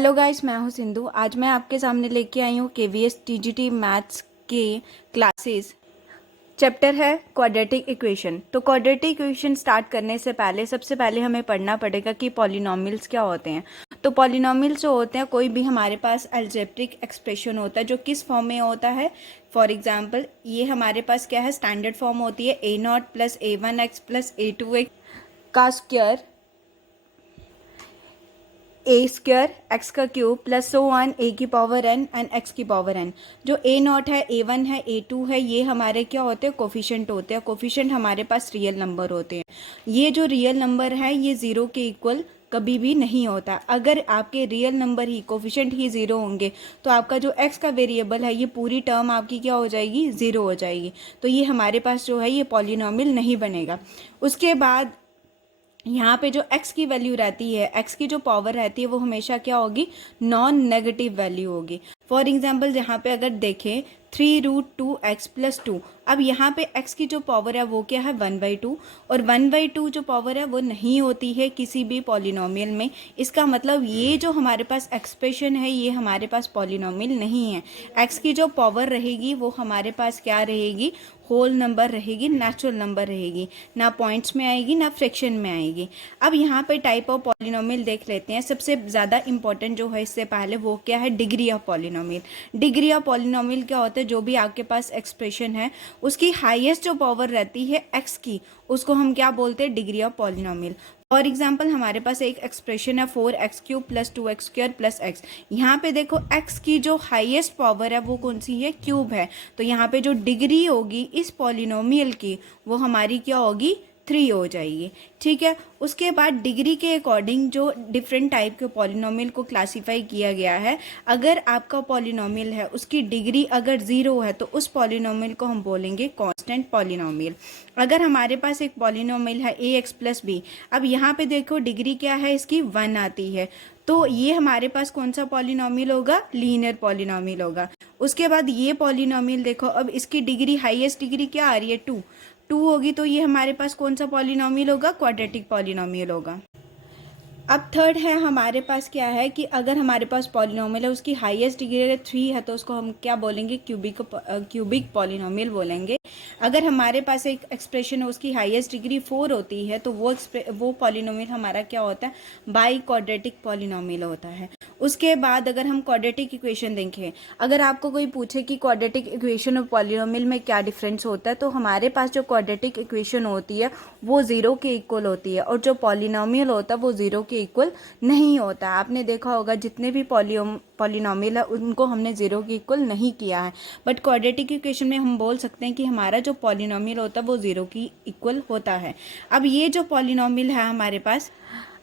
Hello guys, मैं हूं सिंधु। आज मैं आपके सामने लेके आई हूं केवीएस टीजीटी मैथ्स के क्लासेस। चैप्टर है क्वाड्रेटिक इक्वेशन। तो क्वाड्रेटिक इक्वेशन स्टार्ट करने से पहले सबसे पहले हमें पढ़ना पड़ेगा कि पॉलिनॉमियल्स क्या होते हैं। तो पॉलिनॉमियल्स जो होते हैं, कोई भी हमारे पास अलजेब्रिक एक्सप्रेशन होता है जो किस फॉर्म में होता है। फॉर एग्जांपल, ये हमारे पास क्या है, स्टैंडर्ड फॉर्म होती है a0 plus a1x plus a2x का स्क्वायर, ए स्क्वायर एक्स का क्यूब प्लस सो वन ए की पावर एन एंड एक्स की पावर एन। जो ए नॉट है, ए वन है, ए टू है, ये हमारे क्या होते हैं, कोफिशेंट होते हैं। कोफिशेंट हमारे पास रियल नंबर होते हैं। ये जो रियल नंबर है ये ज़ीरो के इक्वल कभी भी नहीं होता। अगर आपके रियल नंबर ही, कोफिशेंट ही ज़ीरो होंगे तो आपका जो एक्स का वेरिएबल है ये पूरी टर्म आपकी क्या हो जाएगी, ज़ीरो हो जाएगी। तो ये हमारे पास जो है ये पॉलिनॉमियल नहीं बनेगा। उसके बाद यहाँ पे जो x की वैल्यू रहती है, x की जो पावर रहती है वो हमेशा क्या होगी, नॉन नेगेटिव वैल्यू होगी। फॉर एग्जाम्पल, यहाँ पे अगर देखें 3√2x प्लस 2, अब यहाँ पे x की जो पावर है वो क्या है, 1/2, और 1/2 जो पावर है वो नहीं होती है किसी भी पॉलिनॉमियल में। इसका मतलब ये जो हमारे पास एक्सप्रेशन है ये हमारे पास पॉलिनॉमियल नहीं है। x की जो पावर रहेगी वो हमारे पास क्या रहेगी, होल नंबर रहेगी, नेचुरल नंबर रहेगी, ना पॉइंट्स में आएगी ना फ्रैक्शन में आएगी। अब यहाँ पे टाइप ऑफ पॉलिनॉमियल देख लेते हैं। सबसे ज़्यादा इंपॉर्टेंट जो है इससे पहले वो क्या है, degree of polynomial. Degree of polynomial क्या होता है, जो भी आपके पास एक्सप्रेशन है उसकी हाईएस्ट जो पावर रहती है एक्स की, उसको हम क्या बोलते हैं, degree of polynomial. For example, हमारे पास एक एक्सप्रेशन है 4x³ plus 2x² plus x। यहाँ पे देखो x की जो हाईएस्ट पावर है वो कौन सी है, क्यूब है। तो यहाँ पे जो डिग्री होगी इस पॉलिनोमियल की वो हमारी क्या होगी, 3 हो जाएगी। ठीक है। उसके बाद डिग्री के अकॉर्डिंग जो डिफरेंट टाइप के पॉलिनोमियल को क्लासीफाई किया गया है। अगर आपका पॉलिनोमियल है उसकी डिग्री अगर 0 है तो उस पॉलिनोमियल को हम बोलेंगे कांस्टेंट पॉलिनोमियल। अगर हमारे पास एक पॉलिनोमियल है ax प्लस b, अब यहाँ पे देखो डिग्री क्या है इसकी, 1 आती है, तो ये हमारे पास कौन सा पॉलिनोमियल होगा, लीनियर पॉलिनोमियल होगा। उसके बाद ये पॉलिनोमियल देखो, अब इसकी डिग्री, हाईएस्ट डिग्री क्या आ रही है, 2 होगी, तो ये हमारे पास कौन सा पॉलिनोमियल होगा, क्वाड्रेटिक पॉलिनोमियल होगा। अब थर्ड है हमारे पास क्या है कि अगर हमारे पास पॉलिनोमियल है उसकी हाईएस्ट डिग्री 3 है तो उसको हम क्या बोलेंगे, क्यूबिक पॉलिनोमियल बोलेंगे। अगर हमारे पास एक एक्सप्रेशन है उसकी हाईएस्ट डिग्री 4 होती है तो वो पॉलिनोमियल हमारा क्या होता है, बाई क्वाड्रेटिक पॉलिनोमियल होता है। उसके बाद अगर हम क्वाड्रेटिक इक्वेशन देखें, अगर आपको कोई पूछे कि क्वाड्रेटिक इक्वेशन और पॉलिनोमियल में क्या डिफरेंस होता है, तो हमारे पास जो क्वाड्रेटिक इक्वेशन होती है वो 0 के इक्वल होती है और जो पॉलिनोमियल होता है वो 0 के इक्वल नहीं होता है। आपने देखा होगा जितने भी पॉलिनोमियल है उनको हमने 0 के इक्वल नहीं किया है, बट क्वाड्रेटिक इक्वेशन में हम बोल सकते हैं कि हमारा जो पॉलिनोमियल होता है वो 0 की इक्वल होता है। अब ये जो पॉलिनोमियल है हमारे पास,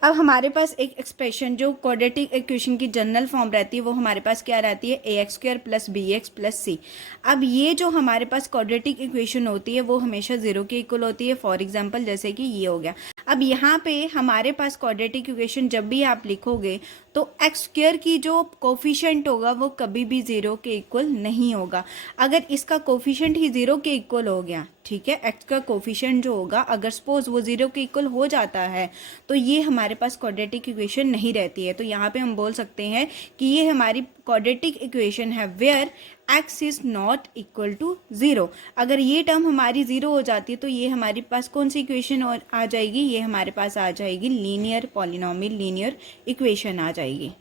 अब हमारे पास एक एक्सप्रेशन जो क्वाड्रेटिक इक्वेशन की जनरल फॉर्म रहती है वो हमारे पास क्या रहती है, ax² plus bx plus c। अब ये जो हमारे पास क्वाड्रेटिक इक्वेशन होती है वो हमेशा 0 के इक्वल होती है। फॉर एग्जांपल, जैसे कि ये हो गया। अब यहाँ पे हमारे पास क्वाड्रेटिक इक्वेशन जब भी आप लिखोगे तो x² की जो कोफिशिएंट होगा वो कभी भी 0 के इक्वल नहीं होगा। अगर इसका कोफिशिएंट ही 0 के इक्वल हो गया, ठीक है, x का कोफिशिएंट जो होगा अगर सपोज वो 0 के इक्वल हो जाता है तो ये हमारे पास क्वाड्रेटिक इक्वेशन नहीं रहती है। तो यहाँ पे हम बोल सकते हैं कि ये हमारी क्वाड्रेटिक इक्वेशन है where x is not equal to 0। अगर ये टर्म हमारी 0 हो जाती है तो ये हमारे पास कौन सी इक्वेशन आ जाएगी, ये हमारे पास आ जाएगी लीनियर पॉलिनोमियल, लीनियर इक्वेशन आ जाएगी।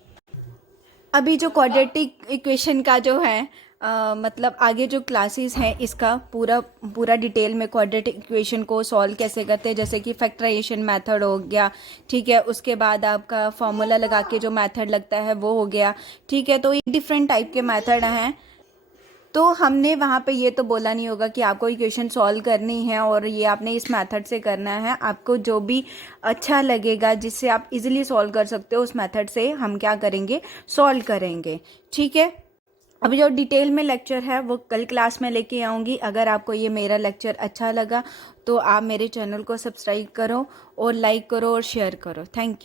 अभी जो क्वाड्रेटिक इक्वेशन का जो है मतलब आगे जो क्लासेस हैं इसका पूरा डिटेल में क्वाड्रेटिक इक्वेशन को सॉल्व कैसे करते हैं, जैसे कि फैक्टराइजेशन मेथड हो गया, ठीक है, उसके बाद आपका फॉर्मूला लगा के जो मेथड लगता है वो हो गया, ठीक है। तो ये डिफरेंट टाइप के मेथड हैं। तो हमने वहाँ पे ये तो बोला नहीं होगा कि आपको इक्वेशन सॉल्व करनी है और ये आपने इस मेथड से करना है। आपको जो भी अच्छा लगेगा जिससे आप इजीली सॉल्व कर सकते हो उस मेथड से हम क्या करेंगे, सॉल्व करेंगे, ठीक है। अभी जो डिटेल में लेक्चर है वो कल क्लास में लेके आऊँगी। अगर आपको ये मेरा लेक्चर अच्छा लगा तो आप मेरे चैनल को सब्सक्राइब करो और लाइक करो और शेयर करो। Thank you.